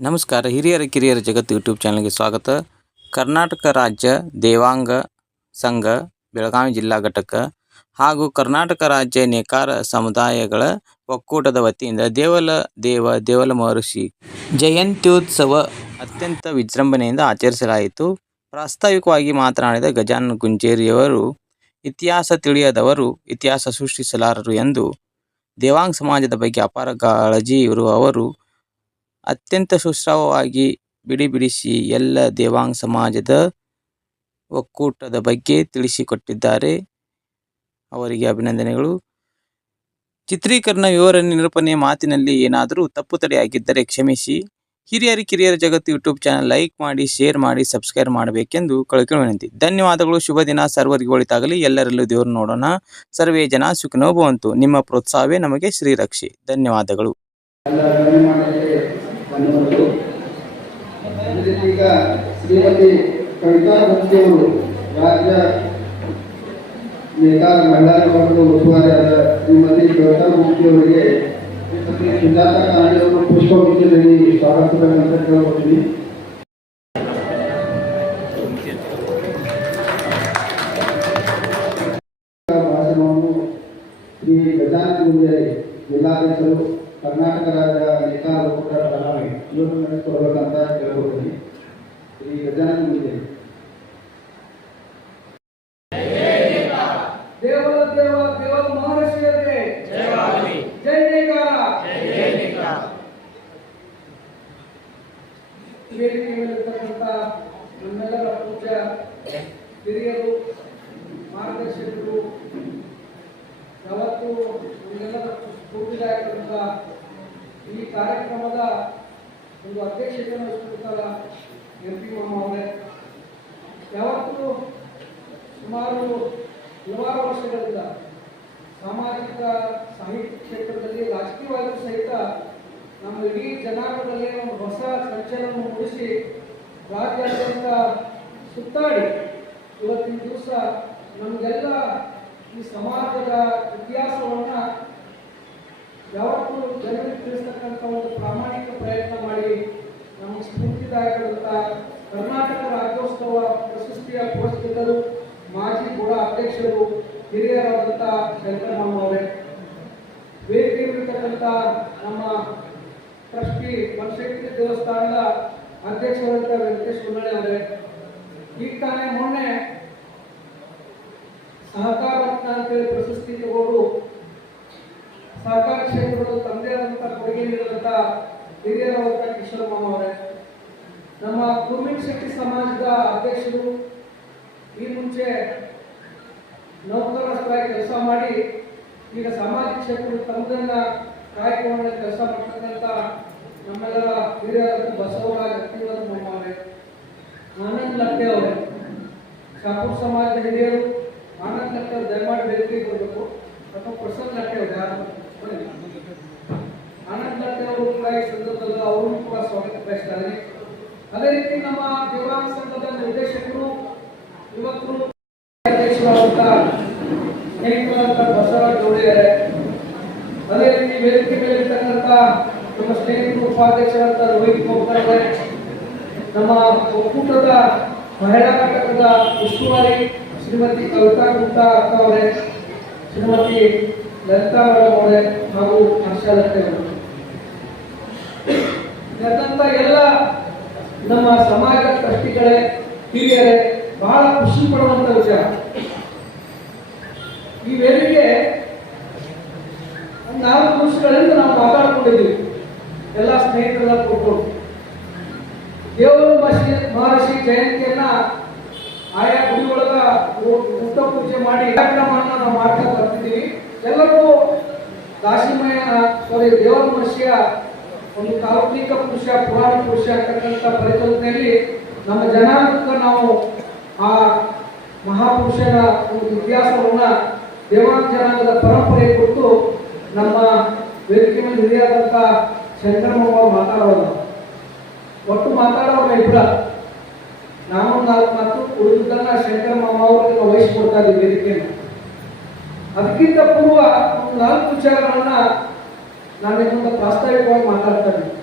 ನಮಸ್ಕಾರ, ಹಿರಿಯರ ಕಿರಿಯರ ಜಗತ್ತು ಯೂಟ್ಯೂಬ್ ಚಾನಲ್ಗೆ ಸ್ವಾಗತ. ಕರ್ನಾಟಕ ರಾಜ್ಯ ದೇವಾಂಗ ಸಂಘ, ಬೆಳಗಾವಿ ಜಿಲ್ಲಾ ಘಟಕ ಹಾಗೂ ಕರ್ನಾಟಕ ರಾಜ್ಯ ನೇಕಾರ ಸಮುದಾಯಗಳ ಒಕ್ಕೂಟದ ವತಿಯಿಂದ ದೇವಲ ದೇವ ದೇವಲ ಮಹರ್ಷಿ ಜಯಂತ್ಯೋತ್ಸವ ಅತ್ಯಂತ ವಿಜೃಂಭಣೆಯಿಂದ ಆಚರಿಸಲಾಯಿತು. ಪ್ರಾಸ್ತಾವಿಕವಾಗಿ ಮಾತನಾಡಿದ ಗಜಾನನ ಗುಂಜೇರಿಯವರು, ಇತಿಹಾಸ ತಿಳಿಯದವರು, ಇತಿಹಾಸ ಸೃಷ್ಟಿಸಲಾರರು ಎಂದು ದೇವಾಂಗ ಸಮಾಜದ ಬಗ್ಗೆ ಅಪಾರ ಕಾಳಜಿ ಇರುವ ಅವರು ಅತ್ಯಂತ ಸುಶ್ರಾವವಾಗಿ ಬಿಡಿ ಬಿಡಿಸಿ ಎಲ್ಲ ದೇವಾಂಗ ಸಮಾಜದ ಒಕ್ಕೂಟದ ಬಗ್ಗೆ ತಿಳಿಸಿಕೊಟ್ಟಿದ್ದಾರೆ. ಅವರಿಗೆ ಅಭಿನಂದನೆಗಳು. ಚಿತ್ರೀಕರಣ ವಿವರ ನಿರೂಪಣೆಯ ಮಾತಿನಲ್ಲಿ ಏನಾದರೂ ತಪ್ಪು ತಡೆಯಾಗಿದ್ದರೆ ಕ್ಷಮಿಸಿ. ಹಿರಿಯರಿ ಕಿರಿಯರ ಜಗತ್ತು ಯೂಟ್ಯೂಬ್ ಚಾನಲ್ ಲೈಕ್ ಮಾಡಿ, ಶೇರ್ ಮಾಡಿ, ಸಬ್ಸ್ಕ್ರೈಬ್ ಮಾಡಬೇಕೆಂದು ಕಳಕಳಿ ವಿನಂತಿ. ಧನ್ಯವಾದಗಳು. ಶುಭ ದಿನ. ಸರ್ವರಿಗೆ ಒಳಿತಾಗಲಿ. ಎಲ್ಲರಲ್ಲೂ ದೇವರು ನೋಡೋಣ. ಸರ್ವೇ ಜನ ಸುಖನೋ ಭವಂತು. ನಿಮ್ಮ ಪ್ರೋತ್ಸಾಹವೇ ನಮಗೆ ಶ್ರೀರಕ್ಷೆ. ಧನ್ಯವಾದಗಳು. ಎಲ್ಲ ರವಾನೆ ಮಾಡಲಿಕ್ಕೆ ಧನ್ಯವಾದಗಳು ಅದೇ ರೀತಿ ಈಗ ಶ್ರೀಮತಿ ಕವಿತಾ ಭಕ್ತಿಯವರು ರಾಜ್ಯ ನೇತಾರ ಮಹಿಳಾ ವಿಭಾಗದ ಉಸ್ತುವಾರಿಯಾದ ಶ್ರೀಮತಿ ಕವಿತಾ ಭಕ್ತಿಯವರಿಗೆ ಶ್ರೀಮತಿ ಸುಜಾತ ಕಾಣಿಯವರು ಪುಷ್ಪಗುಚ್ಛ ನೀಡಿ ಸ್ವಾಗತಿಸಬೇಕಂತ ಕೇಳ್ಕೊತೀನಿ ಭಾಷಣವನ್ನು ಶ್ರೀ ಗಜಾನನ ಗುಂಜರಿ ಜಿಲ್ಲಾಧ್ಯಕ್ಷರು ಬೆಳಗಾವಿ ಇವರು ನಡೆಸಿಕೊಡ್ಬೇಕಂತ ಕೇಳ್ಕೊಡ್ತೀನಿ ಶ್ರೀ ಗಜಾನನ ಗುಂಜರಿ ದೇವರ ದೇವ ದೇವರ ಮಹರ್ಷಿಯರಿಗೆ ಜೈ ಜೈಕಾರ ವೇದಿಕೆ ಮೇಲಿರ್ತಕ್ಕಂಥ ನಮ್ಮೆಲ್ಲರ ಪೂಜ್ಯ ಹಿರಿಯರು ಮಾರ್ಗದರ್ಶಕರು ಯಾವತ್ತು ನಮ್ಮೆಲ್ಲರ ಸ್ಫೂರ್ತಿದಾಯಕರಂತ ಈ ಕಾರ್ಯಕ್ರಮದ ಒಂದು ಅಧ್ಯಕ್ಷತೆಯನ್ನು ವಹಿಸಿಕೊಡ್ತಾರ ಎಂ ಪಿ ಅವರೇ. ಯಾವತ್ತು ಸುಮಾರು ಹಲವಾರು ವರ್ಷಗಳಿಂದ ಸಾಮಾಜಿಕ ಸಾಹಿತ್ಯ ಕ್ಷೇತ್ರದಲ್ಲಿ ರಾಜಕೀಯವಾಗಿಯೂ ಸಹಿತ ನಮ್ಮ ಇಡೀ ಜನಾಂಗದಲ್ಲಿ ಒಂದು ಹೊಸ ಸಂಚಲನ ಮೂಡಿಸಿ ರಾಜ್ಯಾದ್ಯಂತ ಸುತ್ತಾಡಿ ಇವತ್ತಿನ ದಿವಸ ನಮಗೆಲ್ಲ ಈ ಸಮಾಜದ ಇತಿಹಾಸವನ್ನು ಯಾವತ್ತೂ ಜನರಿಗೆ ತಿಳಿಸ್ತಕ್ಕಂಥ ಒಂದು ಪ್ರಾಮಾಣಿಕ ಪ್ರಯತ್ನ ಮಾಡಿ ನಮಗೆ ಸ್ಫೂರ್ತಿದಾಯಕ ಕರ್ನಾಟಕ ರಾಜ್ಯೋತ್ಸವ ಪ್ರಶಸ್ತಿಯ ಪುರಸ್ಕೃತರು ಮಾಜಿ ಕೂಡ ಅಧ್ಯಕ್ಷರು ಹಿರಿಯರಾದಂಥ ಶಂಕರಮಾಮ ಅವರೇ. ವೇದಿಕೆಯಲ್ಲಿರ್ತಕ್ಕಂಥ ನಮ್ಮ ಟ್ರಸ್ಟಿ ಮನಶಕ್ತಿ ದೇವಸ್ಥಾನದ ಅಧ್ಯಕ್ಷರಾದಂಥ ವೆಂಕಟೇಶ್ ಕುನ್ನಳ್ಳಿ ಅವರೇ. ಈಗ ತಾನೇ ಮೊನ್ನೆ ಸಹಕಾರ ರತ್ನ ಅಂತೇಳಿ ಪ್ರಶಸ್ತಿ ತಗೊಂಡು ಸಹಕಾರ ಕ್ಷೇತ್ರದ ತಂದೆ ಆದಂಥ ಕೊಡುಗೆ ನೀಡಿದಂತ ಹಿರಿಯರಾದಂಥ ಕಿಶೋರ್ ಮಾಮ ಅವರೇ, ನಮ್ಮ ಕುರ್ಮಿಕ್ ಶೆಟ್ಟಿ ಸಮಾಜದ ಅಧ್ಯಕ್ಷರು ಈ ಮುಂಚೆ ನೌಕರರಾಗಿ ಕೆಲಸ ಮಾಡಿ ಈಗ ಸಾಮಾಜಿಕ ಕ್ಷೇತ್ರದ ತಮ್ಮದನ್ನ ಕಾಯ್ಕೊಂಡು ಕೆಲಸ ಮಾಡ್ತಕ್ಕಂಥ ನಮ್ಮೆಲ್ಲರ ಹಿರಿಯರ ಬಸವರಾಜ್ ಅತ್ತಿವಾದ ಮೊಮ್ಮವರೇ ಆನಂದ್ ಲಟ್ಟೆ ಅವರೇ, ಶಾಪುರ್ ಸಮಾಜದ ಹಿರಿಯರು ಆನಂದ್ ಲಟ್ಟೆ ಅವ್ರು ದಯಮಾಡಿ ಬೇಡಿಕೆ ಕೊಡಬೇಕು ಅಥವಾ ಪ್ರಸನ್ನ ಲಟ್ಟೆ ಅವರು ಯಾರು? ಲಟ್ಟೆ ಅವರು ಕೂಡ ಈ ಕೂಡ ಸ್ವಾಗತ ಬಯಸ್ತಾರೆ ಅದೇ ರೀತಿ ನಮ್ಮ ಸಂಘದ ನಿರ್ದೇಶಕರು ಗೌಡಿಯರೇ ಅದೇ ರೀತಿ ವೇದಿಕೆ ಮೇಲೆ ರೋಹಿತ್ ನಮ್ಮ ಮಹಿಳಾ ಉಸ್ತುವಾರಿ ಶ್ರೀಮತಿ ಕವಿತಾ ಗುಪ್ತಾ ಅಕ್ಕ ಅವರೇ, ಶ್ರೀಮತಿ ಲಲಿತಾ ಮೇಡಮ್ ಅವರೇ ಹಾಗೂ ಹರ್ಷ ಲತ್ತೆ ಅವರು. ಯಾಕಂತ ಎಲ್ಲ ನಮ್ಮ ಸಮಾಜ ಟ್ರಸ್ಟಿಗಳೇ ಹಿರಿಯರೇ ಬಹಳ ಖುಷಿ ಪಡುವಂತ ವಿಷಯ ಈ ವೇದಿಕೆ ಒಂದು ನಾಲ್ಕು ವರ್ಷಗಳಿಂದ ನಾವು ಮಾತಾಡ್ಕೊಂಡಿದ್ದೀವಿ. ಎಲ್ಲ ಸ್ನೇಹಿತರೆಲ್ಲ ಕೊಟ್ಟು ದೇವರು ಮಹರ್ಷಿ ಮಹರ್ಷಿ ಜಯಂತಿಯನ್ನ ಆಯಾ ಗುಡಿ ಒಳಗ ಪೂಜೆ ಮಾಡಿ ಕಾರ್ಯಕ್ರಮವನ್ನು ನಾವು ಮಾಡ್ತಾ ಬರ್ತಿದ್ದೀವಿ. ಎಲ್ಲರೂ ದಾಸಿಮಯ ಸಾರಿ ದೇವರ ಮನುಷ್ಯ ಒಂದು ಕಾಲ್ಪನಿಕ ಪುರುಷ, ಪುರಾಣ ಪುರುಷ ಅಂತಕ್ಕಂಥ ಪರಿಕಲ್ಪನೆಯಲ್ಲಿ ನಮ್ಮ ಜನಾಂಗಕ್ಕೆ ನಾವು ಆ ಮಹಾಪುರುಷರ ಒಂದು ಇತಿಹಾಸವನ್ನ ದೇವಾಂಗ ಜನಾಂಗದ ಪರಂಪರೆ ಕೊಟ್ಟು ನಮ್ಮ ವೇದಿಕೆ ಮೇಲೆ ಹಿರಿಯಾದಂಥ ಚಂದ್ರಮ್ಮ ಮಾತಾಡೋದು. ಒಟ್ಟು ಮಾತಾಡೋಣ ಇಬ್ಬರ ನಾನು ನಾಲ್ಕು ಮಾತು ಉಳಿದುದನ್ನ ಶಂಕರ ಮಾಮ ಅವರಿಗೆ ವಹಿಸಿಕೊಡ್ತಾ ಇದ್ದೀವಿ ವೇದಿಕೆಯನ್ನು ಅದಕ್ಕಿಂತ ಪೂರ್ವ ಒಂದು ನಾಲ್ಕು ವಿಚಾರಗಳನ್ನ ನಾನು ಇನ್ನೊಂದು ಪ್ರಾಸ್ತಾವಿಕವಾಗಿ ಮಾತಾಡ್ತಾ ಇದ್ದೀನಿ.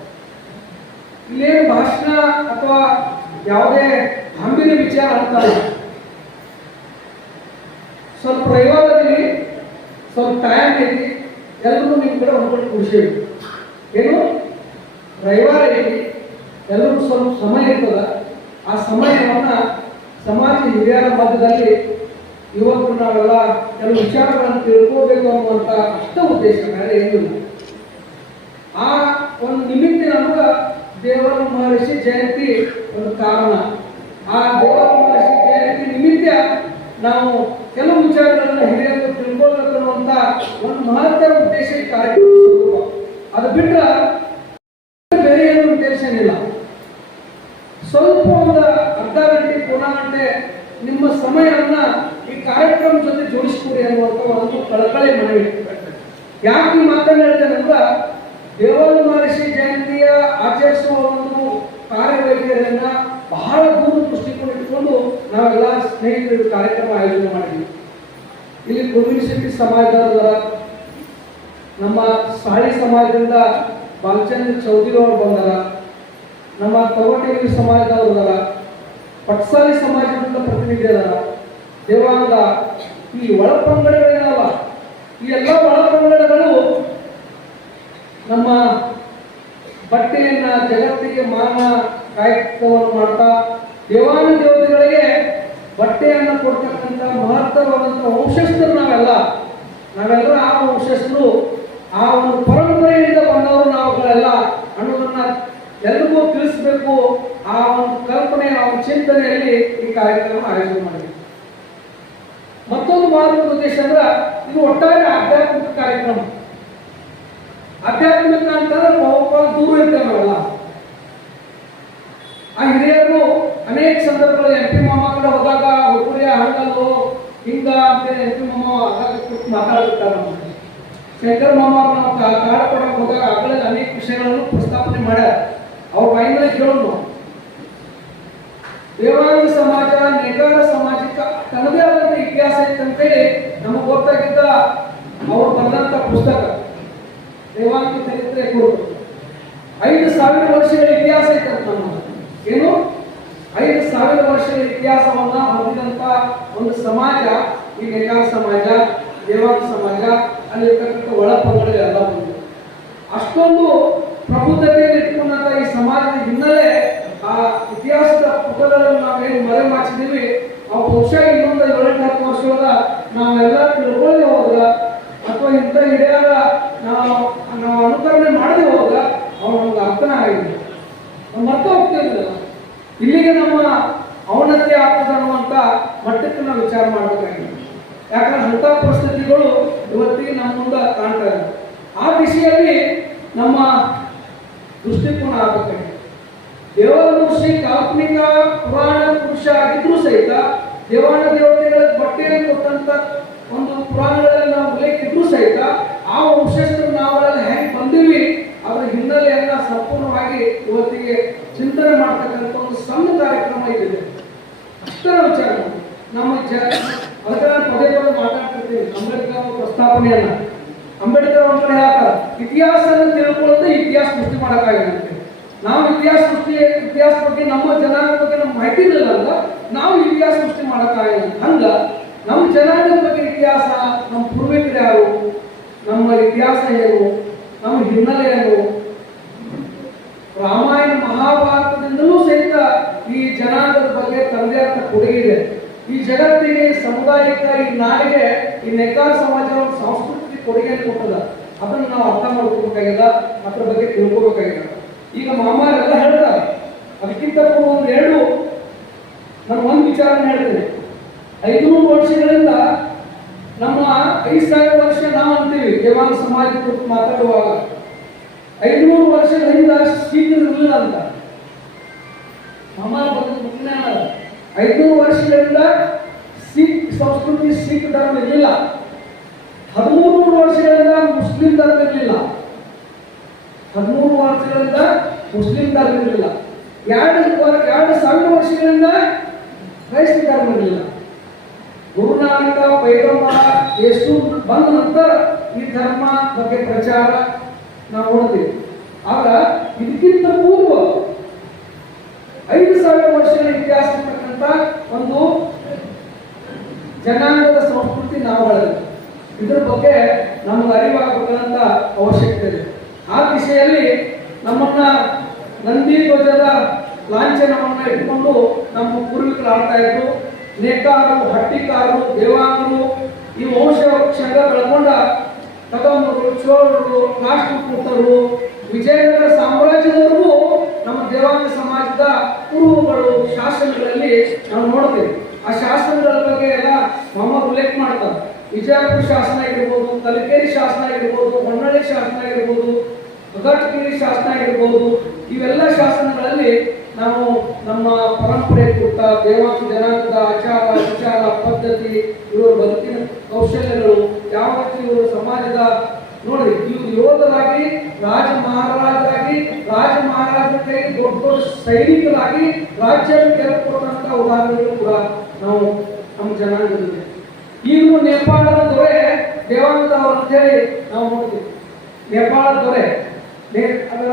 ಇಲ್ಲೇನು ಭಾಷಣ ಅಥವಾ ಯಾವುದೇ ಹಂಬಿನ ವಿಚಾರ ಅಂತ ಸ್ವಲ್ಪ ಪ್ರಯೋಗದಲ್ಲಿ, ಸ್ವಲ್ಪ ಟೈಮ್ ಐತಿ ಎಲ್ಲರೂ ನಿಮ್ಮ ಕಡೆ ಹೊಂದ್ಕೊಂಡು ಖುಷಿ ಏನು? ರವಿವಾರ ಐತಿ ಎಲ್ಲರೂ ಸ್ವಲ್ಪ ಸಮಯ ಇರ್ತದ. ಆ ಸಮಯವನ್ನ ಸಮಾಜ ಹಿರಿಯರ ಮಧ್ಯದಲ್ಲಿ ಇವತ್ತು ನಾವೆಲ್ಲ ಕೆಲವು ವಿಚಾರಗಳನ್ನು ತಿಳ್ಕೋಬೇಕು ಅನ್ನುವಂಥ ಅಷ್ಟ ಉದ್ದೇಶ ಬೇರೆ ಏನು ಆ ಒಂದು ನಿಮಿತ್ತ ನಮಗ ದೇವರ ಮಹರ್ಷಿ ಜಯಂತಿ ಒಂದು ಕಾರಣ. ಆ ದೇವರ ಮಹರ್ಷಿ ಜಯಂತಿ ನಿಮಿತ್ತ ನಾವು ಕೆಲವು ವಿಚಾರಗಳನ್ನು ಹಿರಿಯರು ತಿಳ್ಕೊಳ್ಬೇಕು ಅನ್ನುವಂಥ ಒಂದು ಮಹತ್ತರ ಉದ್ದೇಶ ಈ ಕಾರ್ಯಕ್ರಮ. ಅದು ಬಿಟ್ಟರೆ ಬೇರೆ ಏನು ಉದ್ದೇಶ ಸ್ವಲ್ಪ ಒಂದು ಅರ್ಧ ಗಂಟೆ, ಪೂರ್ಣ ಗಂಟೆ ನಿಮ್ಮ ಸಮಯವನ್ನ ಈ ಕಾರ್ಯಕ್ರಮ ಜೊತೆ ಜೋಡಿಸ್ಕೊಡಿ ಅನ್ನುವಂಥ ಒಂದು ಕಳಕಳಿ ಮನವಿ ಯಾಕೆ ಈ ಮಾತನ್ನ ಹೇಳ್ತೇನೆ ಮಹರ್ಷಿ ಜಯಂತಿಯ ಆಚರಿಸುವ ಒಂದು ಕಾರ್ಯವೈಖರಿಯನ್ನ ಬಹಳ ದೂರ ದೃಷ್ಟಿಕೋನ ಇಟ್ಕೊಂಡು ನಾವೆಲ್ಲ ಸ್ನೇಹಿತರು ಕಾರ್ಯಕ್ರಮ ಆಯೋಜನೆ ಮಾಡಿದ್ವಿ. ಇಲ್ಲಿ ಕುರುಮಿಶೆಟ್ಟಿ ಸಮಾಜದವರ, ನಮ್ಮ ಸಾಳಿ ಸಮಾಜದಿಂದ ಬಾಲಚಂದ್ರ ಚೌಧರಿ ಅವರು ಬಂದಾರ, ನಮ್ಮ ತೋಟಗಿರಿ ಅದಾರ ಪಟ್ಸಾಲಿ ಸಮಾಜದಿಂದ ಪ್ರತಿನಿಧಿ ಅದಾರ ದೇವಾಂಗ ಈ ಒಳಪಂಗಡಗಳೇನಲ್ಲ ಈ ಎಲ್ಲ ಒಳಪಂಗಡಗಳು ನಮ್ಮ ಬಟ್ಟೆಯನ್ನ ಜಗತ್ತಿಗೆ ಮಾನ ಕಾಯಕವನ್ನು ಮಾಡ್ತಾ ದೇವಾನು ದೇವತೆಗಳಿಗೆ ಬಟ್ಟೆಯನ್ನ ಕೊಡ್ತಕ್ಕಂಥ ಮಹತ್ತರವಾದಂಥ ವಂಶಸ್ಥರು ನಾವೆಲ್ಲ. ನಾವೆಲ್ಲ ಆ ವಂಶಸ್ಥರು, ಆ ಒಂದು ಪರಂಪರೆಯಿಂದ ಬಂದವರು ನಾವುಗಳೆಲ್ಲ. ಎಲ್ರಿಗೂ ತಿಳಿಸ್ಬೇಕು ಆ ಒಂದು ಕಲ್ಪನೆ ಆ ಒಂದು ಚಿಂತನೆಯಲ್ಲಿ ಈ ಕಾರ್ಯಕ್ರಮ ಆಯೋಜನೆ ಮಾಡಿದೆ ಮತ್ತೊಂದು ಮಾರ್ಗ ಉದ್ದೇಶ ಅಂದ್ರೆ ಇದು ಒಟ್ಟಾರೆ ಆಧ್ಯಾತ್ಮಿಕ ಕಾರ್ಯಕ್ರಮ. ಆಧ್ಯಾತ್ಮಿಕ ಅಂತಂದ್ರೆ ದೂರ ಇರ್ತೇವಲ್ಲ ಆ ಹಿರಿಯರು ಅನೇಕ ಸಂದರ್ಭಗಳು ಎಂ ಪಿ ಮಾಮ ಕಡೆ ಹೋದಾಗ ಹುಡುಗರಿಯ ಹಣ್ಣಲ್ಲು ಹಿಂಗ ಅಂತ ಎಂ ಪಿ ಮಾಮ ಆಗಾಗ ಮಾತಾಡುತ್ತಾರೆ. ಶಂಕರ್ ಮಾಮ ಕಾರ್ಡ್ ಕೊಡಕ್ಕೆ ಹೋದಾಗ ಆಗಲೇ ಅನೇಕ ವಿಷಯಗಳನ್ನು ಪ್ರಸ್ತಾಪನೆ ಮಾಡ್ಯಾರ. ಅವ್ರ ಬಾಯಿಂದ ಕೇಳೋದು. ನಾವು. ದೇವಾಂಗ ಸಮಾಜ ನೇಕಾರ ಸಮಾಜಕ್ಕೆ ತನ್ನದೇ ಆದಂತ ಇತಿಹಾಸ ಇತ್ತಂತೇಳಿ ನಮಗೆ ಗೊತ್ತಾಗಿದ್ದ ಅವರು ಬರೆದಂತ ಪುಸ್ತಕ. ದೇವಾಂಗ ಚರಿತ್ರೆ ಕೊಡುತ್ತೆ ಐದು ಸಾವಿರ ವರ್ಷಗಳ ಇತಿಹಾಸ ಇತ್ತಂತ ಏನು? ಐದು ಸಾವಿರ ವರ್ಷಗಳ ಇತಿಹಾಸವನ್ನ ಹೊಂದಿದಂತ ಒಂದು ಸಮಾಜ, ಈ ನೇಕಾರ ಸಮಾಜ ದೇವಾಂಗ ಸಮಾಜ, ಅಲ್ಲಿರ್ತಕ್ಕಂಥ ಒಳ ಪಂಗಡಗಳೆಲ್ಲ ಬಂದಿದೆ ಅಷ್ಟೊಂದು ಪ್ರಬುದ್ಧತೆಯಲ್ಲಿ ಇಟ್ಕೊಂಡಂತ ಈ ಸಮಾಜದ ಹಿನ್ನೆಲೆ, ಆ ಇತಿಹಾಸದ ಪುಟಗಳನ್ನು ನಾವೇನು ಮರೆ ಮಾಚಿದೀವಿ ಆ ಬಹುಶಃ ಇನ್ನೊಂದು ಏಳೆಂಟು ಹತ್ತು ನಾವು ನಾವೆಲ್ಲ ತಿಳ್ಕೊಳ್ಳದೆ ಹೋದ್ರ ಅಥವಾ ಇಂಥ ಹಿರಿಯರ ನಾವು ನಾವು ಅನುಕರಣೆ ಮಾಡದೆ ಹೋದ್ರ ಅವ್ರು ನಮ್ಗೆ ಅರ್ಥನ ಆಗಿದೆ ನಾವು ಮತ್ತೆ ಹೋಗ್ತಿರ್ಲಿಲ್ಲ ಇಲ್ಲಿಗೆ ನಮ್ಮ ಅವನತಿ ಆಗ್ತದೆ ಅನ್ನುವಂಥ ಮಟ್ಟಕ್ಕೆ ನಾವು ವಿಚಾರ ಮಾಡಬೇಕಾಗಿದೆ. ಯಾಕಂದ್ರೆ ಅಂಥ ಪರಿಸ್ಥಿತಿಗಳು ಇವತ್ತಿಗೆ ನಮ್ಮ ಮುಂದೆ ಕಾಣ್ತಾ ಇದೆ ಆ ದಿಶೆಯಲ್ಲಿ ನಮ್ಮ ದೃಷ್ಟಿಕೋನ ಆಗಬೇಕಾಗಿದೆ ದೇವರ ಕಾಲ್ಪನಿಕ ಪುರಾಣ ಪುರುಷ ಆಗಿದ್ರೂ ಸಹಿತ ದೇವಾನ ದೇವತೆಗಳ ಬಟ್ಟೆಯನ್ನು ಕೊಟ್ಟಂತ ಒಂದು ಪುರಾಣಗಳಲ್ಲಿ ನಾವು ಉಲ್ಲೇಖಿದ್ರು ಸಹಿತ ಆ ವಂಶಸ್ಥರು ನಾವೆಲ್ಲ ಹೆಂಗ್ ಬಂದೀವಿ, ಅದರ ಹಿನ್ನೆಲೆಯನ್ನ ಸಂಪೂರ್ಣವಾಗಿ ಇವತ್ತಿಗೆ ಚಿಂತನೆ ಮಾಡ್ತಕ್ಕಂಥ ಒಂದು ಸಣ್ಣ ಕಾರ್ಯಕ್ರಮ ಇದೆ ಅಷ್ಟರ ವಿಚಾರ. ನಮ್ಮ ಜನ ಅದಕ್ಕೆ ನಾನು ಪದೇ ಪದೇ ಮಾತಾಡ್ತಿರ್ತೀನಿ, ಅಂಬೇಡ್ಕರ್ ಅವ್ರ ಪ್ರಸ್ತಾಪನೆಯನ್ನ ಅಂಬೇಡ್ಕರ್ ಅವ್ರ ಕಡೆ ಹೇಳ್ತಾರೆ ಇತಿಹಾಸನ ತಿಳ್ಕೊಳ್ಳದೆ ಇತಿಹಾಸ ಸೃಷ್ಟಿ ಮಾಡೋಕ್ಕಾಗಿರುತ್ತೆ. ನಾವು ಇತಿಹಾಸ ಸೃಷ್ಟಿ, ಇತಿಹಾಸ ಬಗ್ಗೆ, ನಮ್ಮ ಜನಾಂಗದ ಬಗ್ಗೆ ನಮ್ಗೆ ಮಾಹಿತಿ ಇರಲ್ಲ ನಾವು ಇತಿಹಾಸ ಸೃಷ್ಟಿ ಮಾಡೋಕ್ಕಾಗಿಲ್ಲ. ಹಂಗ ನಮ್ಮ ಜನಾಂಗದ ಬಗ್ಗೆ ಇತಿಹಾಸ ನಮ್ಮ ಪೂರ್ವಿಕರು ಯಾರು? ನಮ್ಮ ಇತಿಹಾಸ ಏನು? ನಮ್ಮ ಹಿನ್ನೆಲೆ ಏನು? ರಾಮಾಯಣ ಮಹಾಭಾರತದಿಂದಲೂ ಸಹಿತ ಈ ಜನಾಂಗದ ಬಗ್ಗೆ ತಂದೆ ಅಂತ ಕೊಡುಗೆ ಇದೆ. ಈ ಜಗತ್ತಿಗೆ ಸಮುದಾಯಕ್ಕೆ ಸಮುದಾಯಕ ಈ ನಾಡಿಗೆ ಈ ನೆಕಾರ ಸಮಾಜ ಒಂದು ಸಾಂಸ್ಕೃತಿಕ ಕೊಡುಗೆಯನ್ನು ಕೊಟ್ಟದ. ಅದನ್ನ ನಾವು ಅರ್ಥ ಮಾಡ್ಕೋಬೇಕಾಗಿಲ್ಲ, ಅದ್ರ ಬಗ್ಗೆ ತಿಳ್ಕೊಬೇಕಾಗಿಲ್ಲ. ಈಗ ಮಾಮಾರೆಲ್ಲ ಹೇಳ್ತಾರೆ. ಅದಕ್ಕಿಂತ ಒಂದು ಎರಡು, ನಾನು ಒಂದು ವಿಚಾರನ ಹೇಳ್ತೇನೆ. ಐದುನೂರು ವರ್ಷಗಳಿಂದ ನಮ್ಮ ಐದು ಸಾವಿರ ವರ್ಷ ನಾವು ಅಂತೀವಿ ದೇವಾಂಗ ಸಮಾಜ ಕುರಿತು ಮಾತಾಡುವಾಗ. ಐದುನೂರು ವರ್ಷಗಳ ಹಿಂದ ಇರಲಿಲ್ಲ ಅಂತ. ಮಾಮಾರ ಬಗ್ಗೆ ಐದುನೂರು ವರ್ಷಗಳಿಂದ ಸಿಖ್ ಸಂಸ್ಕೃತಿ ಸಿಖ್ ಧರ್ಮ ಇರಲಿಲ್ಲ. ಹದಿಮೂರು ವರ್ಷಗಳಿಂದ ಮುಸ್ಲಿಂ ಧರ್ಮ ಇರಲಿಲ್ಲ ಹದಿಮೂರು ವರ್ಷಗಳಿಂದ ಮುಸ್ಲಿಂ ಧರ್ಮ ಇರಲಿಲ್ಲ ಎರಡು ಎರಡು ಸಾವಿರ ವರ್ಷಗಳಿಂದ ಕ್ರೈಸ್ತ ಧರ್ಮ ಇರಲಿಲ್ಲ ಗುರುನಾನಕ, ಪೈಗಂಬರ, ಯೇಸು ಬಂದ ನಂತರ ಈ ಧರ್ಮ ಬಗ್ಗೆ ಪ್ರಚಾರ ನಾವು ನೋಡ್ತೀವಿ ಆಗ ಇದಕ್ಕಿಂತ ಪೂರ್ವ ಐದು ಸಾವಿರ ವರ್ಷಗಳ ಇತಿಹಾಸ ಒಂದು ಜನಾಂಗದ ಸಂಸ್ಕೃತಿ ನಾವು ಇದ್ರ ಬಗ್ಗೆ ನಮ್ಗೆ ಅರಿವಾಗಬೇಕಂತ ಅವಶ್ಯಕತೆ ಇದೆ. ಆ ದಿಸೆಯಲ್ಲಿ ನಮ್ಮನ್ನ ನಂದಿ ಧ್ವಜದ ಲಾಂಛನವನ್ನು ಇಟ್ಕೊಂಡು ನಮ್ಮ ಪೂರ್ವಿಕರು ಆಡ್ತಾ ಇದ್ರು. ನೇಕಾರರು, ಹಟ್ಟಿಕಾರರು ದೇವಾಂಗರು ಈ ವಂಶ ವೃಕ್ಷಂಗ ಬೆಳ್ಕೊಂಡ ಕದಂಬರು ಚೋಳರು ರಾಷ್ಟ್ರಕೂಟರು ವಿಜಯನಗರ ಸಾಮ್ರಾಜ್ಯದವರೆಗೂ ನಮ್ಮ ದೇವಾಂಗ ಸಮಾಜದ ಕುರುಹುಗಳು, ಶಾಸನಗಳಲ್ಲಿ ನಾವು ನೋಡ್ತೇವೆ. ಆ ಶಾಸನಗಳ ಬಗ್ಗೆ ಎಲ್ಲ ಮೊಹಮ್ಮದ್ ಉಲ್ಲೇಖ ಮಾಡ್ತಾರೆ. ವಿಜಯಪುರ ಶಾಸನ ಆಗಿರ್ಬೋದು, ತಲಕೇರಿ ಶಾಸನ ಆಗಿರ್ಬೋದು, ಹೊನ್ನಳ್ಳಿ ಶಾಸನ ಆಗಿರ್ಬೋದು ಘಟಗಿರಿ ಶಾಸನ ಆಗಿರ್ಬೋದು, ಇವೆಲ್ಲ ಶಾಸನಗಳಲ್ಲಿ ನಾವು ನಮ್ಮ ಪರಂಪರೆ ಕುರಿತ ದೇವಾಂಗ ಜನಾಂಗದ ಆಚಾರ, ವಿಚಾರ, ಪದ್ಧತಿ, ಇವರ ಬದುಕಿನ ಕೌಶಲ್ಯಗಳು ಯಾವ ರೀತಿ ಇವರು ಸಮಾಜದ ನೋಡಿ ಇವರು ಯೋಧರಾಗಿ, ರಾಜ ಮಹಾರಾಜರಾಗಿ, ರಾಜ ಮಹಾರಾಜರ ದೊಡ್ಡ ದೊಡ್ಡ ಸೈನಿಕರಾಗಿ ರಾಜ್ಯ ಕೊಟ್ಟಂತ ಉದಾಹರಣೆಗಳು ಕೂಡ ನಾವು ನಮ್ಮ ಜನಾಂಗದಲ್ಲಿ ಈಗಲೂ ನೇಪಾಳದ ದೊರೆ ದೇವಾಂಗದವರು ಅಂತೇಳಿ ನಾವು ನೋಡ್ತೀವಿ. ನೇಪಾಳ ದೊರೆ ಅದರ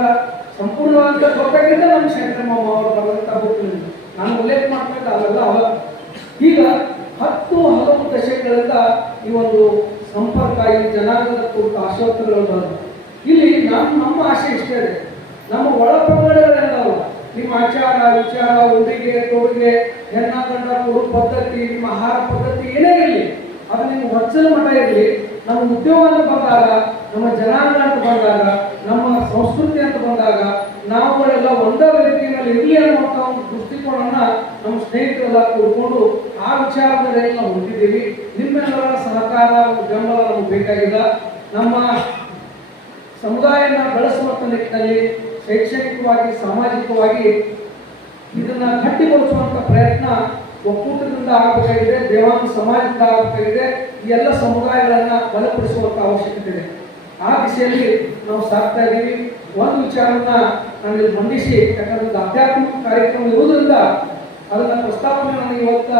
ಸಂಪೂರ್ಣವಾದ ಗೊತ್ತಾಗಿದ್ದ ನಮ್ಮ ಶಂಕರಮ್ಮ ಅವರು ಬರೆದಂತ ಗೊತ್ತಿಲ್ಲ ನಾನು ಉಲ್ಲೇಖ ಮಾಡ್ಬೇಕು ಅವೆಲ್ಲ ಅವ ಈಗ ಹತ್ತು ಹಲವು ದಶಕಗಳಿಂದ ಈ ಒಂದು ಸಂಪರ್ಕ, ಈ ಜನಾಂಗದ ಕುರಿತು ಆಶೋತ್ತರಗಳು ಬಂದವು. ಇಲ್ಲಿ ನಮ್ಮ ನಮ್ಮ ಆಶೆ ಇಷ್ಟೇ ಇದೆ. ನಮ್ಮ ಒಳಪಂಗಡಗಳೆಲ್ಲವೂ ನಿಮ್ಮ ಆಚಾರ, ವಿಚಾರ, ಉಡುಗೆ, ತೊಡುಗೆ, ಹೆಣ್ಣ, ಗಂಡ ಪದ್ಧತಿ, ನಿಮ್ಮ ಆಹಾರ ಪದ್ಧತಿ ಏನೇ ಇರಲಿ ಮಠ ಇರಲಿ ನಮ್ಮ ಉದ್ಯೋಗ ಅಂತ ಬಂದಾಗ, ನಮ್ಮ ಜನಾಂಗ ಅಂತ ಬಂದಾಗ, ನಮ್ಮ ಸಂಸ್ಕೃತಿ ಅಂತ ಬಂದಾಗ ನಾವುಗಳೆಲ್ಲ ಒಂದೇ ರೀತಿಯಲ್ಲಿ ಇರಲಿ ಅನ್ನುವಂಥ ಒಂದು ದೃಷ್ಟಿಕೋನ ನಮ್ಮ ಸ್ನೇಹಿತರೆಲ್ಲ ಕೂಡ್ಕೊಂಡು ಆ ವಿಚಾರದಲ್ಲಿ ನಾವು ಹೊಂದಿದ್ದೀವಿ ನಿಮ್ಮೆಲ್ಲರ ಸಹಕಾರ ಬೆಂಬಲ ನಮಗೆ ಬೇಕಾಗಿಲ್ಲ ನಮ್ಮ ಸಮುದಾಯನ ಬೆಳೆಸುವಂತ ನಿಟ್ಟಿನಲ್ಲಿ ಶೈಕ್ಷಣಿಕವಾಗಿ, ಸಾಮಾಜಿಕವಾಗಿ ಇದನ್ನ ಗಟ್ಟಿಗೊಳಿಸುವಂತ ಪ್ರಯತ್ನ ಒಕ್ಕೂಟದಿಂದ ಆಗಬೇಕಾಗಿದೆ, ದೇವಾಂಗ ಸಮಾಜದಿಂದ ಆಗಬೇಕಾಗಿದೆ, ಈ ಎಲ್ಲ ಸಮುದಾಯಗಳನ್ನ ಬಲಪಡಿಸುವಂತ ಅವಶ್ಯಕತೆ ಇದೆ. ಆ ದಿಶೆಯಲ್ಲಿ ನಾವು ಸಾಕ್ತಾ ಇದ್ದೀವಿ. ಒಂದು ವಿಚಾರವನ್ನ ನಾನು ಮಂಡಿಸಿ, ಯಾಕಂದ್ರೆ ಒಂದು ಆಧ್ಯಾತ್ಮಿಕ ಕಾರ್ಯಕ್ರಮ ಇರುವುದರಿಂದ ಅದನ್ನ ಪ್ರಸ್ತಾಪನೆ ನನಗೆ ಇವತ್ತ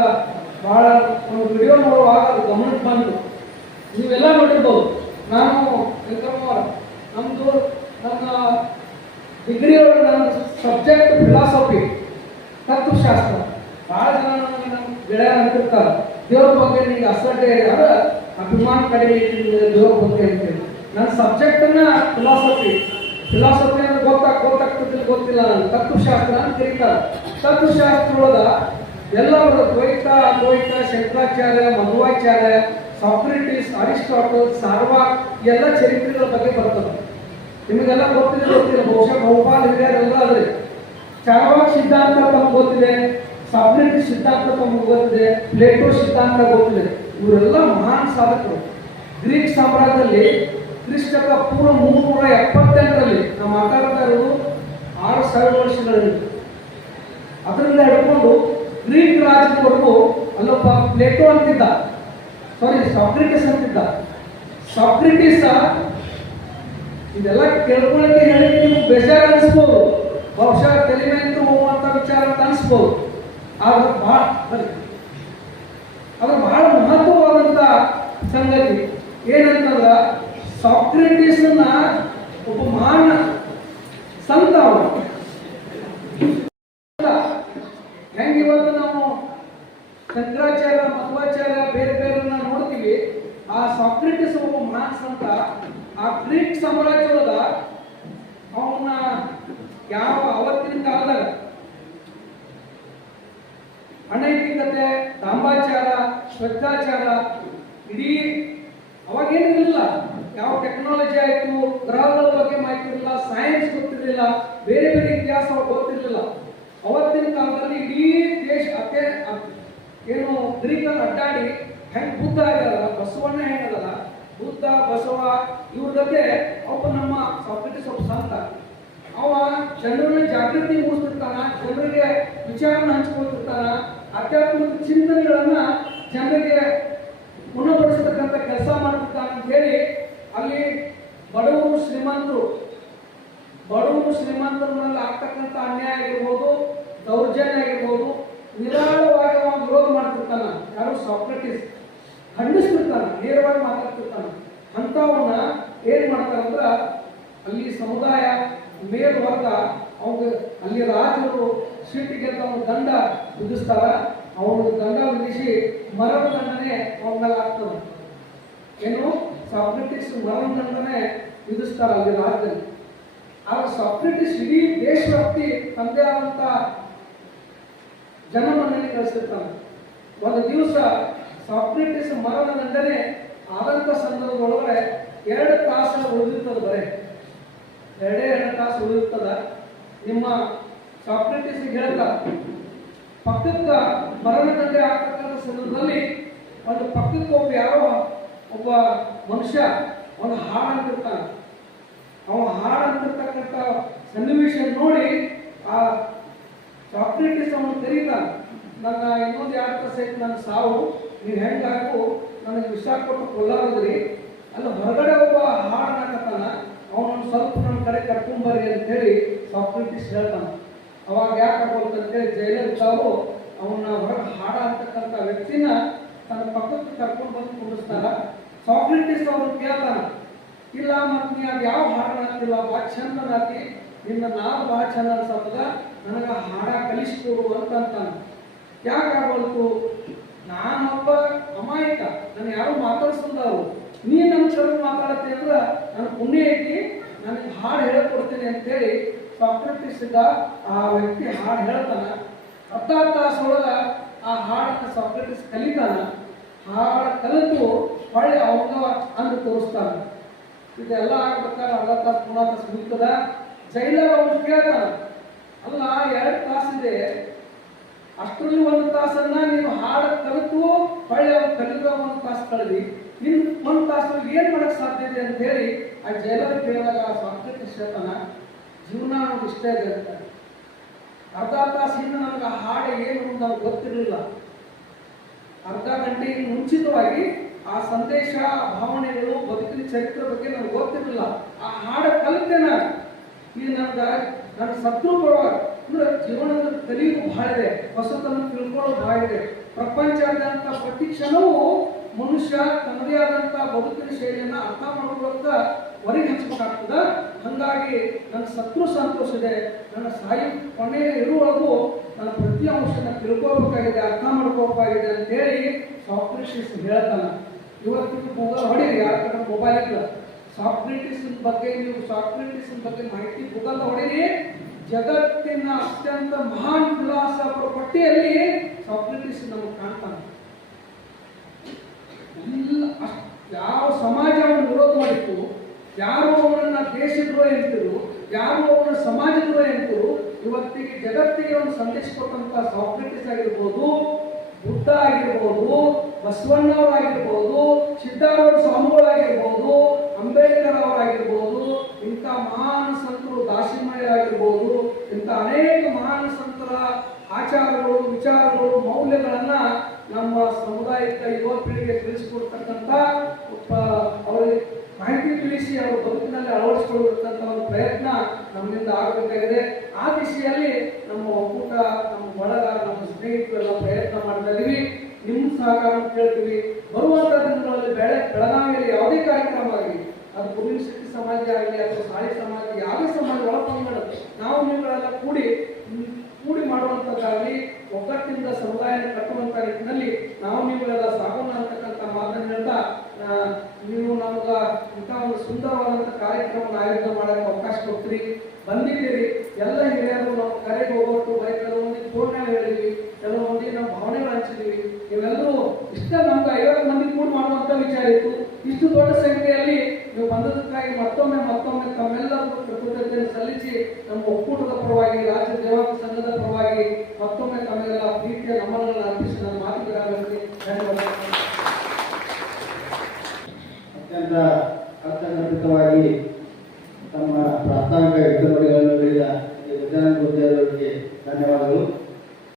ಬಹಳ ಒಂದು ವಿಡಿಯೋ ನೋಡುವಾಗ ಅದು ಗಮನಕ್ಕೆ ಬಂತು. ನೀವೆಲ್ಲ ನೋಡಿರ್ಬೋದು, ನಾನು ನಮ್ಮದು ನನ್ನ ಡಿಗ್ರಿ ಒಳಗೆ ನನ್ನ ಸಬ್ಜೆಕ್ಟ್ ಫಿಲಾಸಫಿ ತತ್ವಶಾಸ್ತ್ರ. ಭಾಳ ಜನ ನನಗೆ ನಮ್ಮ ಗೆಳೆಯ ಅಂತಿರ್ತಾರೆ ದೇವ್ರ ಬಗ್ಗೆ ನಿಮ್ಗೆ ಅಸಡ್ಡೆ ಅದ ಅಭಿಮಾನ ಕಡಿಮೆ ದೇವ್ರ ಬಗ್ಗೆ ಅಂತೇಳಿ ನನ್ನ ಸಬ್ಜೆಕ್ಟನ್ನ ಫಿಲಾಸಫಿ ಫಿಲಾಸಫಿ ಅಂದ್ರೆ ಗೊತ್ತಾಗ ಗೊತ್ತಾಗ್ತದಿಲ್ಲ ಗೊತ್ತಿಲ್ಲ ನನಗೆ. ತತ್ವಶಾಸ್ತ್ರ ಅಂತ ಕರೀತಾರೆ. ತತ್ವಶಾಸ್ತ್ರ ಒಳಗ ಎಲ್ಲವರು ದ್ವೈತ, ಅದ್ವೈತ, ಶಂಕರಾಚಾರ್ಯ, ಮಧ್ವಾಚಾರ್ಯ, ಸಾಕ್ರೆಟಿಸ್, ಅರಿಸ್ಟಾಟಲ್, ಸಾರ್ವ ಎಲ್ಲ ಚರಿತ್ರೆಗಳ ಬಗ್ಗೆ ಬರ್ತದೆ ನಿಮಗೆಲ್ಲ ಗೊತ್ತಿದೆ ಗೊತ್ತಿಲ್ಲ ಬಹುಶಃ ಬಹುಪಾಲ್ ಹಿರಿಯರೆಲ್ಲ ಅದ್ರಿ. ಚಾರ್ವಾಕ್ ಸಿದ್ಧಾಂತ ನಮ್ಗೆ ಗೊತ್ತಿದೆ. ಸಾಕ್ರೆಟಿಸ್ ಸಿದ್ಧಾಂತ ತಮಗೆ ಗೊತ್ತಿದೆ ಪ್ಲೇಟೋ ಸಿದ್ಧಾಂತ ಗೊತ್ತಿದೆ. ಇವರೆಲ್ಲ ಮಹಾನ್ ಸಾಧಕರು. ಗ್ರೀಕ್ ಸಾಮ್ರಾಜ್ಯದಲ್ಲಿ ಕ್ರಿಸ್ತಕ ಪೂರ್ವ ಮುನ್ನೂರ ಎಪ್ಪತ್ತೆಂಟರಲ್ಲಿ ನಾವು ಮಾತಾಡ್ತಾ ಇರೋದು ಆರು ಸಾವಿರ ವರ್ಷಗಳಲ್ಲಿ. ಅದರಿಂದ ಹಿಡ್ಕೊಂಡು ಗ್ರೀಕ್ ರಾಜ್ಯದವರೆಗೂ ಅಲ್ಲೊಬ್ಬ ಪ್ಲೇಟೋ ಅಂತಿದ್ದ. ಸಾರಿ ಸಾಕ್ರಿಟಿಸ್ ಅಂತಿದ್ದ. ಸಾಕ್ರಿಟಿಸ ಇದೆಲ್ಲ ಕೇಳ್ಕೊಳ್ಳೋಕೆ ಹೇಳಿ ನೀವು ಬೇಜಾರು ಅನಿಸ್ಬೋದು. ಬಹುಶಃ ತಲೆ ಮೇಲೆ ಹೋಗುವಂತ ವಿಚಾರ ಅಂತ ಅನಿಸ್ಬೋದು. ಆದ್ರೆ ಬಹಳ. ಅದು ಬಹಳ ಮಹತ್ವವಾದಂತ ಸಂಗತಿ ಏನಂತಂದ್ರ ಸಾಕ್ರೆಟಿಸ್ನ ಒಬ್ಬ ಮಹಾನ್ ಸಂತ ಅವರು ಹೆಂಗೆ ಇವತ್ತು ನಾವು ಶಂಕರಾಚಾರ್ಯ, ಮಧ್ವಾಚಾರ್ಯ ಬೇರೆ ಬೇರೆ ನೋಡ್ತೀವಿ, ಆ ಸಾಕ್ರೆಟಿಸ್ ಒಬ್ಬ ಮಹಾನ್ ಸಂತ, ಆ ಗ್ರೀಕ್ ಸಾಮ್ರಾಜ್ಯದ ಅವನ ಯಾವ ಅವತ್ತಿನ ಕಾಲದಾಗ ಅನೈತಿಕತೆ ತಾಂಬಾಚಾರ ಶ್ರದ್ಧಾಚಾರ, ಇಡೀ ಅವಾಗೇನಿರಲಿಲ್ಲ. ಯಾವ ಟೆಕ್ನಾಲಜಿ ಆಯಿತು, ಗ್ರಹಗಳ ಬಗ್ಗೆ ಮಾಹಿತಿ ಇರಲಿಲ್ಲ ಸೈನ್ಸ್ ಗೊತ್ತಿರಲಿಲ್ಲ, ಬೇರೆ ಬೇರೆ ಇತಿಹಾಸ ಗೊತ್ತಿರಲಿಲ್ಲ. ಅವತ್ತಿನ ಕಾಲದಲ್ಲಿ ಇಡೀ ದೇಶ ಅತ್ತೆ, ಏನು ಗ್ರೀಕರ್ ಅಡ್ಡಾಡಿ, ಹೆಂಗೆ ಬುದ್ಧ ಆಗಲ್ಲ ಬಸವಣ್ಣ ಹೆಂಗದಲ್ಲ ಬುದ್ಧ, ಬಸವ, ಇವ್ರ ಜೊತೆ ಒಬ್ಬ ನಮ್ಮ ಸಂಸ್ಕೃತಿ ಸ್ವಲ್ಪ ಸಂತ. ಅವ ಜನರನ್ನ ಜಾಗೃತಿ ಮೂಡಿಸ್ತಿರ್ತಾನ ಜನರಿಗೆ ವಿಚಾರನ ಹಂಚ್ಕೊಳ್ತಿರ್ತಾನ, ಆಧ್ಯಾತ್ಮಿಕ ಚಿಂತನೆಗಳನ್ನ ಜನರಿಗೆ ಗುಣಪಡಿಸತಕ್ಕಂಥ ಕೆಲಸ ಮಾಡ್ತಿರ್ತಾನ ಅಂತ ಹೇಳಿ ಅಲ್ಲಿ ಬಡವರು ಶ್ರೀಮಂತರು, ಬಡವರು ಶ್ರೀಮಂತರ ಮೇಲೆ ಆಗ್ತಕ್ಕಂಥ ಅನ್ಯಾಯ ಆಗಿರ್ಬೋದು, ದೌರ್ಜನ್ಯ ಆಗಿರ್ಬೋದು, ನಿರಾಳವಾಗಿ ಅವನು ವಿರೋಧ ಮಾಡ್ತಿರ್ತಾನ. ಯಾರು ಸಾಕ್ರೆಟಿಸ್, ಖಂಡಿಸ್ತಿರ್ತಾನ, ನೇರವಾಗಿ ಮಾತಾಡ್ತಿರ್ತಾನ. ಅಂಥವನ್ನ ಏನ್ ಮಾಡ್ತಾರಂದ್ರ, ಅಲ್ಲಿ ಸಮುದಾಯ ಮೇಲ್ವರ್ಗ ಅವ್ಗ ಅಲ್ಲಿ ರಾಜರು ಸ್ವೀಟಿಗೆ ಅವನ ದಂಡ ವಿಧಿಸ್ತಾರ. ಅವನು ದಂಡ ವಿಧಿಸಿ ಮರಣ ದಂಡನೆ ಅವನ ಮೇಲೆ ಆಗ್ತದೆ ಏನು? ಸಪ್ರಿಟಿಸ್ ಮರಣ ದಂಡನೆ ವಿಧಿಸ್ತಾರ ಅಲ್ಲಿ ರಾಜ್ಯದಲ್ಲಿ. ಆಗ ಸಪ್ರಿಟಿಸ್ ಇಡೀ ದೇಶವ್ಯಾಪ್ತಿ ತಂದೆ ಆದಂತ ಜನಮನ್ನಣೆ ಕಳಿಸಿರ್ತಾನೆ. ಒಂದು ದಿವಸ ಸಪ್ರಿಟಿಸ್ ಮರಣ ದಂಡನೆ ಆದಂತ ಸಂದರ್ಭದೊಳಗಡೆ ಎರಡು ತಾಸು ಉಳಿದಿರ್ತದೆ ಬರೇ. ಎರಡೇ ಎರಡು ತಾಸು ಉಳಿಯುತ್ತದ? ನಿಮ್ಮ ಸಾಕ್ರೆಟಿಸ್ ಹೇಳ್ತಾ ಪಕ್ಕದ ಮರಣದಂಡೆ ಆಗ್ತಕ್ಕಂಥ ಸಂದರ್ಭದಲ್ಲಿ ಒಂದು ಪಕ್ಕಕ್ಕೆ ಒಬ್ಬ ಯಾರೋ ಒಬ್ಬ ಮನುಷ್ಯ ಒಂದು ಹಾಡು ಅಂತಿರ್ತಾನೆ ಅವ ಹಾಡು ಅಂತಿರ್ತಕ್ಕಂಥ ಸನ್ನಿವೇಶ ನೋಡಿ ಆ ಸಾಕ್ರೆಟಿಸ್ ಅವನು ಕರೀತಾನೆ. ನನ್ನ ಇನ್ನೊಂದು ಎರಡು ತಾಸು ನನ್ನ ಸಾವು, ನೀವು ಹೆಂಗೆ ಹಾಕು ನನಗೆ ವಿಷ ಕೊಟ್ಟು ಕೊಲ್ಲಾರದ್ರಿ. ಅಲ್ಲಿ ಹೊರಗಡೆ ಒಬ್ಬ ಹಾಡು ಹಾಕತ್ತಾನ ಅವನನ್ನು ಸ್ವಲ್ಪ ನನ್ನ ಕಡೆ ಕರ್ಕೊಂಬರ್ರಿ ಅಂತ ಹೇಳಿ ಸಾಕ್ರೆಟಿಸ್ ಹೇಳ್ತಾನೆ. ಅವಾಗ ಯಾಕೆ ಅಂತೇಳಿ ಜೈಲರ್ ತಾವು ಅವನ್ನ ಹೊರಗೆ ಹಾಡ ಅಂತಕ್ಕಂಥ ವ್ಯಕ್ತಿನ ತನ್ನ ಪಕ್ಕಕ್ಕೆ ಕರ್ಕೊಂಡು ಬಂದು ಕುಂಡಿಸ್ತಾರ ಸಾಕ್ರೆಟಿಸ್ ಅವನು ಕೇಳ್ತಾನ. ಇಲ್ಲ ಮತ್ತೆ ನೀ ಅದು ಯಾವ ಹಾಡು ಹಾಕ್ತಿಲ್ಲ ಭಾಳ ಚಂದ ಹಾಕಿ ನಿನ್ನ ನಾವು ಭಾಳ ಚಂದ ಅನ್ಸತ್ತದ ನನಗೆ ಹಾಡ ಕಲಿಸ್ಕೊಡು ಅಂತ ಅಂತಾನ. ಯಾಕೆ ಆಗ್ಬಲ್ತು ನಾನೊಬ್ಬ ಅಮಾಯಕ. ನಾನು ಯಾರು ಮಾತಾಡ್ಸಲ್ದವ್ರು ನೀ ನನ್ನ ಸ್ವಲ್ಪ ಮಾತಾಡತ್ತೆ ಅಂದ್ರೆ ನನ್ನ ಪುಣ್ಯ ಐತಿ, ನನಗೆ ಹಾಡು ಹೇಳ್ಕೊಡ್ತೀನಿ ಅಂತೇಳಿ ಸಾಕ್ರೆಟಿಸ್ಗ ಆ ವ್ಯಕ್ತಿ ಹಾಡು ಹೇಳ್ತಾನ. ಅರ್ಧ ತಾಸೊಳಗ ಆ ಹಾಡನ್ನು ಸಾಕ್ರೆಟಿಸ್ ಕಲಿತಾನ. ಹಾಡು ಕಲಿತು ಹೊಳ್ಳಿ ಅವನ ಅಂದು ತೋರಿಸ್ತಾನ. ಇದೆಲ್ಲ ಆಗ್ಬೇಕಾದ್ರೆ ಅರ್ಧ ತಾಸು ಮೂರ ತಾಸು ಜೈಲರ್ ಅವ್ರು ಕೇಳ್ತಾನ. ಅಲ್ಲ, ಎರಡು ತಾಸಿದೆ ಅಷ್ಟರಲ್ಲಿ ಒಂದು ತಾಸನ್ನ ನೀವು ಹಾಡು ಕಲಿತು ಹೊಳ್ಳಿ ಅವ್ನು ಕಲಿತ ಒಂದು ತಾಸು ಕಳೆದಿ. ಇನ್ನು ಒಂದು ತಾಸು ಏನ್ ಮಾಡಕ್ ಸಾಧ್ಯ ಇದೆ ಅಂತ ಹೇಳಿ ಆ ಜೈಲರ್ ಕೇಳಿದಾಗ ಆ ಸಾಕ್ರೆಟಿಸ್ ಹೇಳ್ತಾನ ಜೀವನ ಅನ್ನೋದು ಇಷ್ಟ ಇದೆ ಅಂತ. ಅರ್ಧ ತಾಸಿಂದ ನನಗೆ ಆ ಹಾಡು ಏನು ಅಂತ ನನಗೆ ಗೊತ್ತಿರಲಿಲ್ಲ. ಅರ್ಧ ಗಂಟೆಗೆ ಮುಂಚಿತವಾಗಿ ಆ ಸಂದೇಶ, ಆ ಭಾವನೆಗಳು, ಬದುಕಿನ ಚರಿತ್ರೆ ಬಗ್ಗೆ ನನಗೆ ಗೊತ್ತಿರಲಿಲ್ಲ. ಆ ಹಾಡು ಕಲಿತೆ ನಾನು. ಇದು ನನಗೆ ನನ್ನ ಪರವಾಗಿ ಅಂದ್ರೆ ಜೀವನದ ಕಲಿಯೋದು ಬಹಳ ಇದೆ. ಹೊಸತನ್ನು ತಿಳ್ಕೊಳ್ಳೋದು ಬಹಳ ಇದೆ. ಪ್ರಪಂಚದಂತ ಪ್ರತಿ ಕ್ಷಣವೂ ಮನುಷ್ಯ ತನ್ನದೇ ಆದಂಥ ಬದುಕಿನ ಶೈಲಿಯನ್ನು ಅರ್ಥ ಮಾಡ್ಕೊಳ್ಳೋದ ಹೊರಗೆ ಹಂಚ್ಬೇಕಾಗ್ತದ. ಹಂಗಾಗಿ ನನ್ನ ಶತ್ರು ಸಂತೋಷ ಇದೆ ನನ್ನ ಸಾಯಿ ಕೊನೆಯ ಇರುವವರೆಗೂ ನನ್ನ ಪ್ರತಿ ಅಂಶನ ತಿಳ್ಕೋಬೇಕಾಗಿದೆ ಅರ್ಥ ಮಾಡ್ಕೋಬೇಕಾಗಿದೆ ಅಂತ ಹೇಳಿ ಹೇಳ್ತಾನೆ ಹೇಳ್ತಾನ. ಇವತ್ತಿನ ಗೂಗಲ್ ಹೊಡೀರಿ ಯಾರ ಮೊಬೈಲ್ ಇಲ್ಲ. ಸಾಕ್ರೆಟಿಸ್ ಬಗ್ಗೆ ನೀವು ಸಾಫ್ಟ್ರಿಟಿಸ್ ಬಗ್ಗೆ ಮಾಹಿತಿ ಗೂಗಲ್ ಹೊಡೀರಿ. ಜಗತ್ತಿನ ಅತ್ಯಂತ ಮಹಾನ್ ವಿಳಾಸ ಪಟ್ಟಿಯಲ್ಲಿ ಸಾಫ್ಟ್ರಿಟಿಸ್ ನಮಗೆ ಕಾಣ್ತಾನೆ. ಯಾವ ಸಮಾಜವನ್ನು ವಿರೋಧ ಮಾಡಿತ್ತು ಯಾರು ಅವನನ್ನ ದೇಶದ್ರೋಹಿ ಎಂತರು ಯಾರು ಅವನ ಸಮಾಜದ್ರೋಹಿ ಎಂತರು ಇವತ್ತಿಗೆ ಜಗತ್ತಿಗೆ ಒಂದು ಸಂದೇಶ ಕೊಟ್ಟಂತ ಸಾಕ್ರೆಟಿಸ್ ಆಗಿರ್ಬೋದು, ಬುದ್ಧ ಆಗಿರ್ಬೋದು, ಬಸವಣ್ಣವರಾಗಿರ್ಬೋದು ಸಿದ್ದಾರೂಢ ಸ್ವಾಮಿಗಳಾಗಿರ್ಬೋದು, ಅಂಬೇಡ್ಕರ್ ಅವರಾಗಿರ್ಬೋದು, ಇಂಥ ಮಹಾನ್ ಸಂತರು ದಾಸಿಮಯ್ಯರಾಗಿರ್ಬೋದು ಇಂಥ ಅನೇಕ ಮಹಾನ್ ಸಂತರ ಆಚಾರಗಳು, ವಿಚಾರಗಳು, ಮೌಲ್ಯಗಳನ್ನ ನಮ್ಮ ಸಮುದಾಯಕ್ಕೆ ಯುವ ಪೀಳಿಗೆ ತಿಳಿಸಿಕೊಡ್ತಕ್ಕಂಥ ಅವರಿಗೆ ಮಾಹಿತಿ ತಿಳಿಸಿ ಅವರ ಬದುಕಿನಲ್ಲಿ ಅಳವಡಿಸಿಕೊಳ್ಳತಕ್ಕಂಥ ಒಂದು ಪ್ರಯತ್ನ ನಮ್ಮಿಂದ ಆಗಬೇಕಾಗಿದೆ. ಆ ದಿಶೆಯಲ್ಲಿ ನಮ್ಮ ಒಕ್ಕೂಟ, ನಮ್ಮ ಬಳಗ, ನಮ್ಮ ಸ್ನೇಹಿತರು ಎಲ್ಲ ಪ್ರಯತ್ನ ಮಾಡ್ತಾ ಇದೀವಿ. ನಿಮ್ಮ ಸಹಕಾರ ಕೇಳ್ತೀವಿ ಬರುವಂತಹ ದಿನಗಳಲ್ಲಿ ಬೆಳೆ ಬೆಳಗಾವಿಯಲ್ಲಿ ಯಾವುದೇ ಕಾರ್ಯಕ್ರಮ ಆಗಲಿ, ಅದು ಗುರುವಿನ ಶಕ್ತಿ ಸಮಾಜ ಆಗಲಿ ಅಥವಾ ಸಾಳಿ ಸಮಾಜ ಯಾವುದೇ ಸಮಾಜ ಒಳಪಂಗಡ ನಾವು ನೀವುಗಳೆಲ್ಲ ಕೂಡಿ ಕೂಡಿ ಮಾಡುವಂಥದ್ದಾಗಲಿ, ಒಗ್ಗಟ್ಟಿನಿಂದ ಸಮುದಾಯ ಕಟ್ಟುವಂತ ನಿಟ್ಟಿನಲ್ಲಿ ನಾವು ನೀವುಗಳೆಲ್ಲ ಸಾಗೋಣ ಅಂತಕ್ಕಂಥ ಮಾತನ್ನು ಹೇಳ್ತಾ ನೀವು ನಮಗ ಇಂಥ ಒಂದು ಸುಂದರವಾದಂಥ ಕಾರ್ಯಕ್ರಮವನ್ನು ಆಯೋಜನೆ ಮಾಡೋಕ್ಕೆ ಅವಕಾಶ ಕೊಡ್ತೀರಿ. ಬಂದಿದ್ದೀರಿ. ಎಲ್ಲ ಹಿರಿಯರು ನಮ್ಮ ಕರೆಗೆ ಹೋಗೋಟ್ಟು ಬರೀ ಕೆಲವೊಂದು ಫೋನ್ಯಾಗ ಹೇಳಿದ್ವಿ, ಕೆಲವೊಂದು ನಮ್ಮ ಭಾವನೆಗಳು ಹಂಚಿದ್ವಿ. ಇವೆಲ್ಲರೂ ಇಷ್ಟ ನಮ್ಗೆ ಐವತ್ತು ಮಂದಿ ಕೂಡ ಮಾಡುವಂತ ವಿಚಾರ ಇತ್ತು. ಇಷ್ಟು ದೊಡ್ಡ ಸಂಖ್ಯೆಯಲ್ಲಿ ನೀವು ಬಂದದಕ್ಕಾಗಿ ಮತ್ತೊಮ್ಮೆ ಮತ್ತೊಮ್ಮೆ ತಮ್ಮೆಲ್ಲರೂ ಕೃತಜ್ಞತೆಯನ್ನು ಸಲ್ಲಿಸಿ, ನಮ್ಮ ಒಕ್ಕೂಟದ ಪರವಾಗಿ ರಾಜ್ಯ ದೇವಾಂಗ ಸಂಘದ ಪರವಾಗಿ